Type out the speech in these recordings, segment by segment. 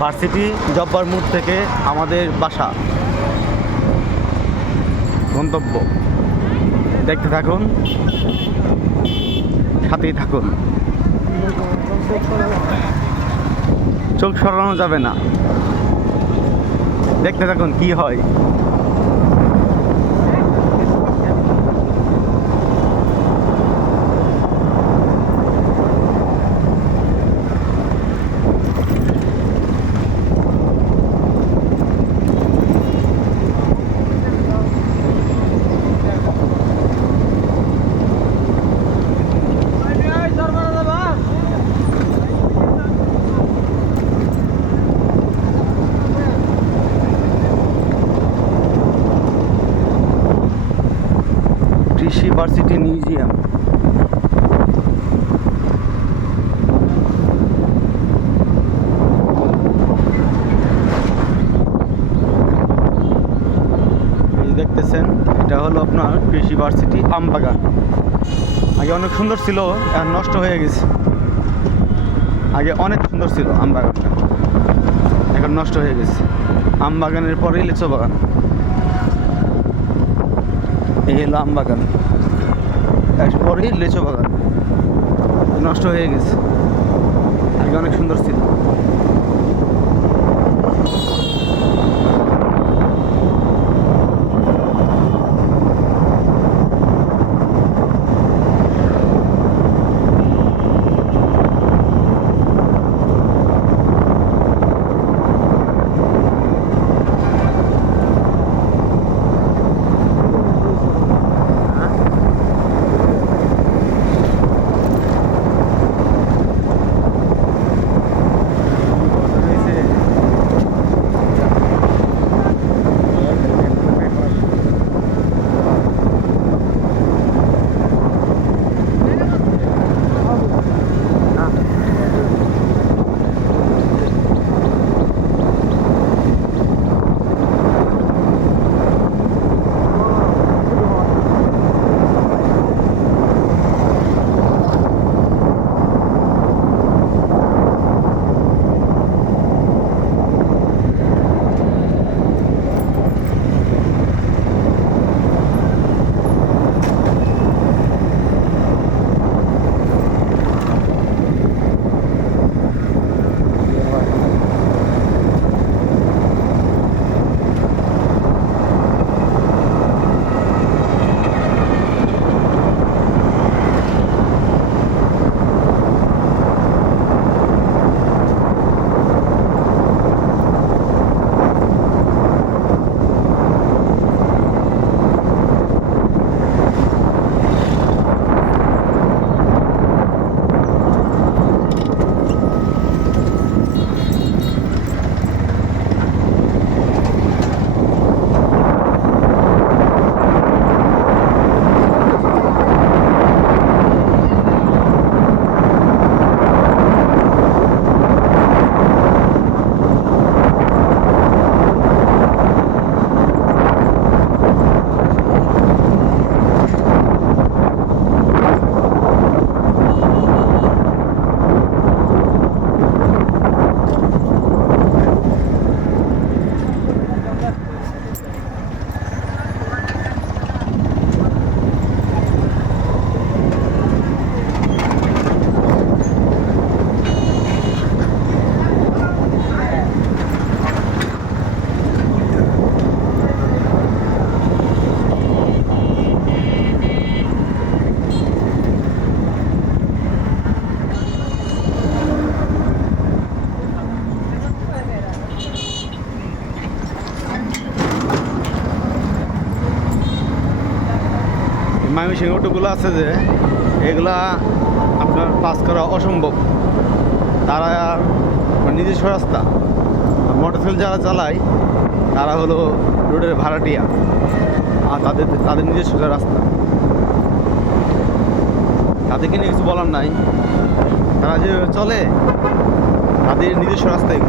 Varsity Jabbar মোড় থেকে আমাদের বাসা গন্তব্য। দেখতে থাকুন, সাথেই থাকুন, চোখ সরানো যাবে না। দেখতে থাকুন কি হয়। কৃষি ভার্সিটি মিউজিয়াম। এই দেখতেছেন, এটা হলো আপনার কৃষি ভার্সিটি আমবাগান। আগে অনেক সুন্দর ছিল, এখন নষ্ট হয়ে গেছে। আগে অনেক সুন্দর ছিল আমবাগানটা, এখন নষ্ট হয়ে গেছে। আমবাগানের পরেই লিচু বাগান। এই হলো আমবাগান, এরপরেই লিচু বাগান। নষ্ট হয়ে গেছে, আগে অনেক সুন্দর ছিল। ময়মনসিংহ অটোগুলো আছে যে, এগুলা আপনার পাস করা অসম্ভব। তারা নিজস্ব রাস্তা, মোটরসাইকেল যারা চালায় তারা হলো রোডের ভাড়াটিয়া, আর তাদের নিজস্ব রাস্তা। তাদেরকে নিয়ে কিছু বলার নাই, তারা যে চলে তাদের নিজস্ব রাস্তায়।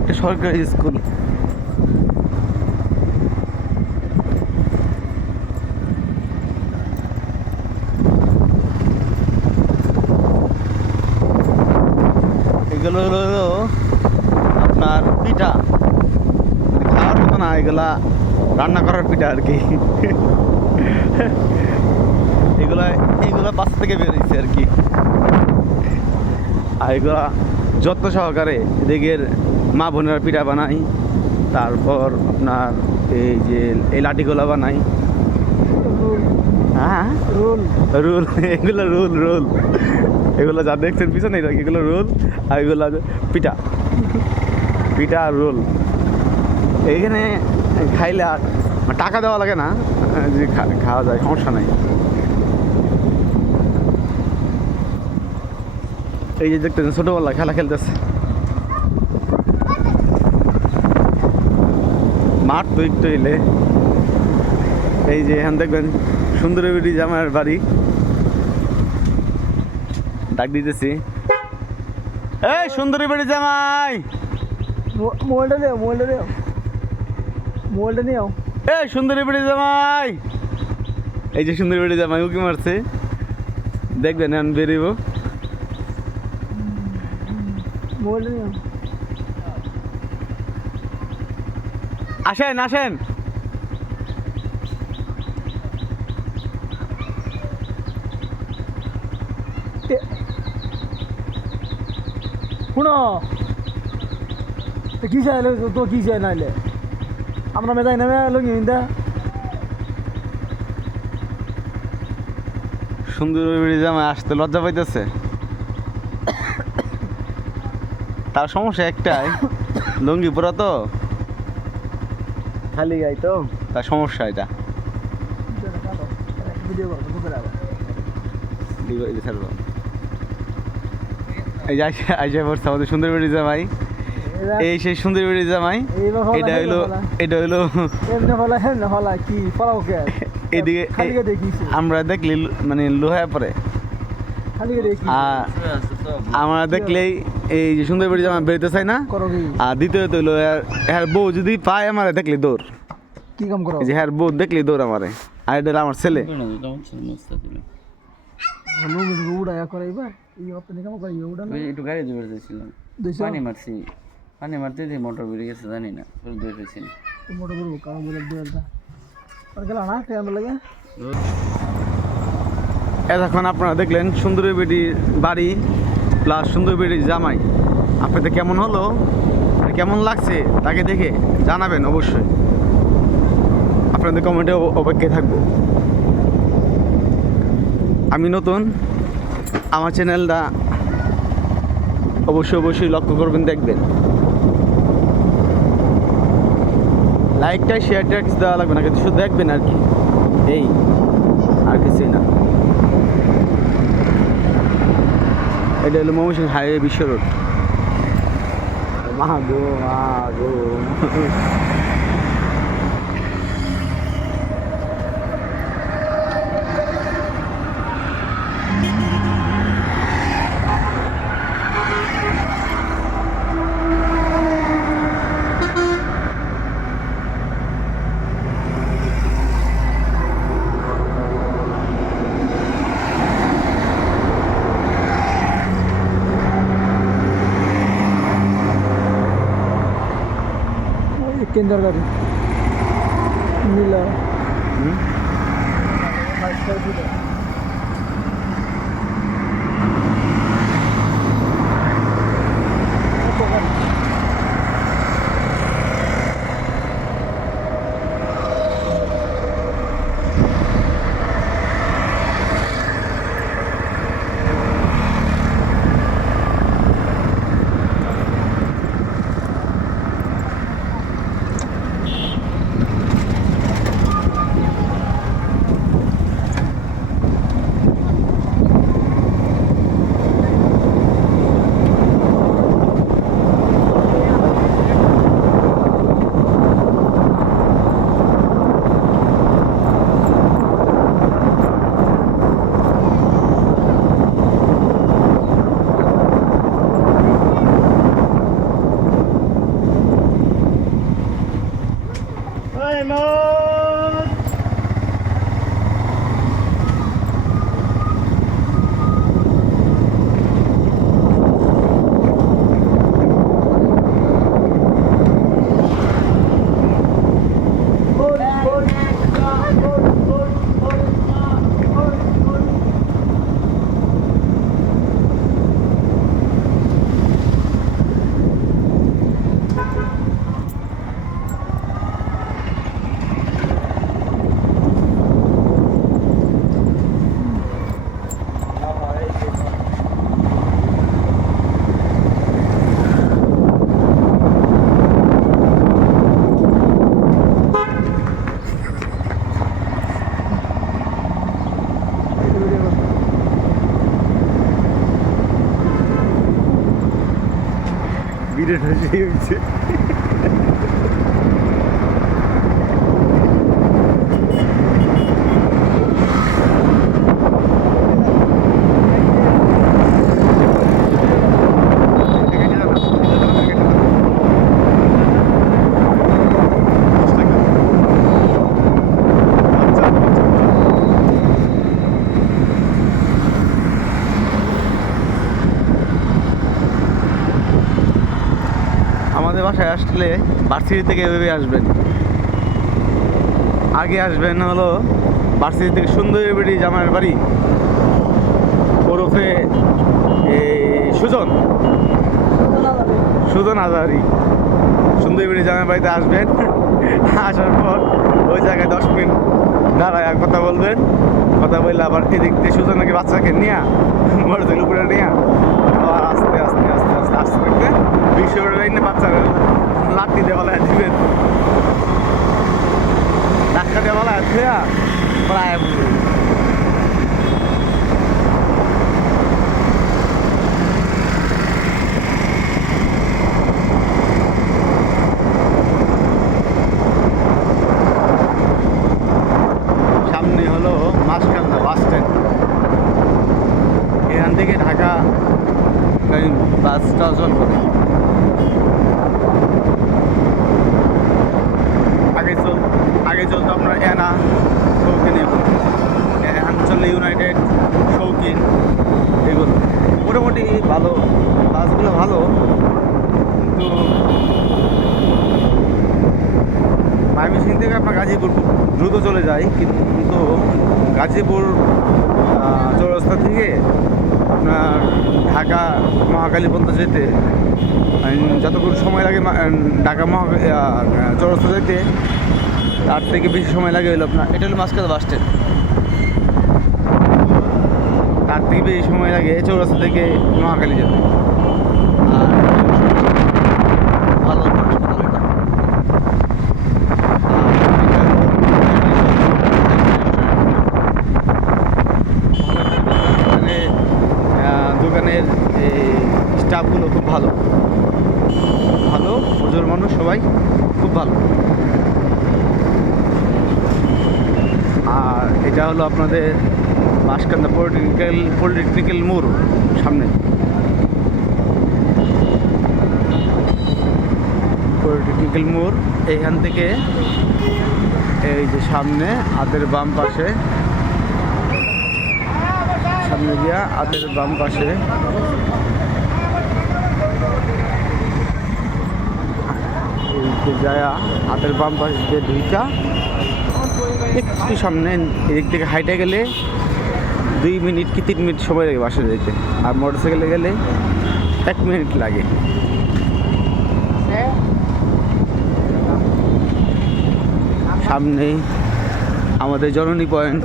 একটা সরকারি স্কুল। এগুলো হলো আপনার পিঠা, খাওয়ার মতো না, এগুলা রান্না করার পিঠা আর কি। এগুলা এগুলা বাচ্চা থেকে বেরিয়েছে আর কি। আর এগুলা যত্ন সহকারে এদিকের মা বোনেরা পিঠা বানাই, তারপর আপনার এই যে এই লাঠিগুলা বানাই। হ্যাঁ রোল রোল, এগুলো রোল রোল, এগুলো যা দেখছেন পিছনে এগুলো রোল, আর এগুলো পিঠা পিঠা আর রোল। এইখানে খাইলে আর টাকা দেওয়া লাগে না, যে খাওয়া যায়, সমস্যা নাই। এই যে দেখতেছেন ছোটবেলা খেলা খেলতেছে, মাঠ তো একটু এলে। এই যে এখান দেখবেন সুন্দরী বেটি জামাইয়ের বাড়ি, ডাক দিতেছি, এই সুন্দরী বেটি জামাই, মোবাইলটা নিও, মোবাইলটা নিও, মোবাইলটা নিও। এই সুন্দরী বেটি জামাই, এই যে সুন্দরী বেটি জামাই উকি মারছে, দেখবেন এখন বেরিব। মোবাইলটা নিও। আসেন আসেন, শুনো, তো কি চাইলে তো কি চাই নাইলে আমরা মেজাই নামে লঙ্গি দা। সুন্দরী বেটি জামাই আসতে লজ্জা পাইতেছে। তার সমস্যা একটাই, লুঙ্গি পরা তো, খালি গাই তো, তার সমস্যা এটা। ভিডিও করবো দুপুরে আবার। এই যে আইসা পড়ছে আমাদের সুন্দরী বেটি জামাই, এই সেই সুন্দরী বেটি জামাই। এটা হইলো এমনি ফলা হেমনে ফলা কি ফলাও কে এদিকে খালিকে দেখিছি, আমরা দেখলি মানে লোহায় পরে, খালিকে দেখি আর আমরা দেখলেই এই যে সুন্দর বেটি জামাই বেরোতে চাই না। করো কি আর দ্বিতীয়ত হইলো হ্যার বউ যদি পায় আমারে দেখলি দৌড়, কি কাম করো? এই যে হ্যার বউ দেখলি দৌড় আমারে, আর এটা হলো আমার ছেলে। লুঙ্গি উড়াইয়া করাইবা এই অপনি কাম করাইবা উড়ানো। একটু গাড়ি ধরে দিয়েছিলাম, দুইশো পানি মারছি, পানি মারতে দিয়ে মোটর বেরিয়ে গেছে জানি না, ধরে ফেলছি। মোটা করবো কাম বলে দুয়ারটা আর গেল না টাইম লাগে। এতক্ষণ আপনারা দেখলেন সুন্দরী বেটির বাড়ি প্লাস সুন্দরী বেটির জামাই। আপনাদের কেমন হলো, কেমন লাগছে তাকে দেখে জানাবেন অবশ্যই, আপনাদের কমেন্টে অপেক্ষায় থাকবো। আমি নতুন, আমার চ্যানেলটা অবশ্যই লক্ষ্য করবেন, দেখবেন। লাইকটা শেয়ারটা কিছু দেওয়া লাগবে না, কিন্তু শুধু দেখবেন আর কি, এই আর কিছুই না। এটা হলো ময়মনসিংহ হাইওয়ে বিশ্ব রোড। মাগো মাগো, কেন্দ্র গাড়ি নীলা ভিডিওটা সেই হচ্ছে। আমাদের বাসায় আসলে ভার্সিটি থেকে এভাবে আসবেন। আগে আসবেন হলো ভার্সিটি থেকে সুন্দরী বেড়ি জামাইয়ের বাড়ি ওরফে সুজন আজারি সুন্দরী বেড়ি জামাইয়ের বাড়িতে আসবেন। আসার পর ওই জায়গায় 10 মিনিট দাঁড়ায় কথা বলবেন। কথা বললে আবার এদিক দিয়ে সুজনকে বাচ্চাকে নিয়ে মরদের উপরে নিয়ে আবার আস্তে আস্তে আস্তে আস্তে আস্তে থাকবে বিশ্বরের লাইনে বাচ্চারা লাঠি দিয়ে বলা দিবেন, ধাক্কা দিয়ে বলা প্রায় সামনে হলো মাসকান্দা বাস স্ট্যান্ড। এখান থেকে ঢাকা বাস চলাচল করে। আগে চলতো আপনার এনা শৌখিন, এখন চললে ইউনাইটেড, শৌখিন, এগুলো মোটামুটি ভালো, বাসগুলো ভালো। কিন্তু ময়মনসিংহ থেকে আপনার গাজীপুর খুব দ্রুত চলে যায়, কিন্তু গাজীপুর চৌরাস্তা থেকে আপনার ঢাকা মহাখালী পর্যন্ত যেতে যতক্ষণ সময় লাগে ঢাকা চৌরাস্তা যেতে তার থেকে বেশি সময় লাগে হলো আপনার, এটা হলো মাসকান্দা বাস স্ট্যান্ড, তার থেকে বেশি সময় লাগে চৌরাস্তা থেকে মহাখালী যেতে। আর ভালো হাসপাতাল এটা। মানে দোকানের স্টাফগুলো খুব ভালো, ভালো ওজন মানুষ সবাই খুব ভালো। আর এটা হলো আপনাদের মাসকান্দা পলিটেকনিক্যাল মোড় সামনে, পলিটেকনিক্যাল মোড়। এইখান থেকে এই যে সামনে হাতের বাম পাশে, সামনে দিয়া হাতের বাম পাশে যায়, হাতের বাম পাশে দিয়ে দুইটা একটু সামনে এদিক থেকে হাইটে গেলে 2 মিনিট কি 3 মিনিট সময় লাগে বাসে যেতে, আর মোটরসাইকেলে গেলে 1 মিনিট লাগে। সামনেই আমাদের জননী পয়েন্ট।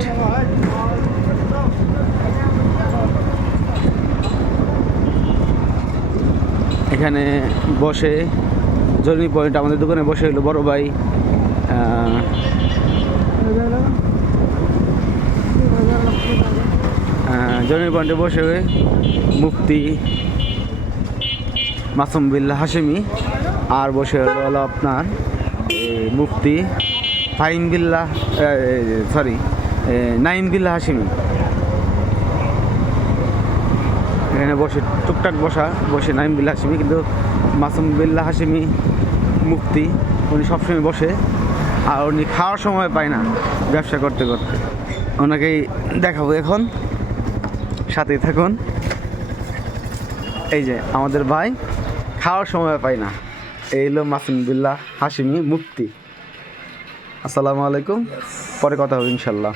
এখানে বসে জননী পয়েন্ট আমাদের দোকানে বসে হলো বড় ভাই জননী পয়েন্টে বসে মুফতি মাসুম বিল্লাহ হাশেমি, আর বসে হলো আপনার মুফতি ফাহিম বিল্লাহ নাইম বিল্লাহ হাশেমি। এখানে বসে টুকটাক বসে নাইম বিল্লাহ হাশেমি, কিন্তু মাসুম বিল্লাহ হাশেমি মুফতি উনি সবসময় বসে। আর উনি খাওয়ার সময় পায় না ব্যবসা করতে করতে। ওনাকেই দেখাবো এখন, সাথেই থাকুন। এই যে আমাদের ভাই খাওয়ার সময় পায় না, এই হলো মাসুম বিল্লাহ হাশিমি মুফতি। আসসালামু আলাইকুম, পরে কথা হবে ইনশাল্লাহ।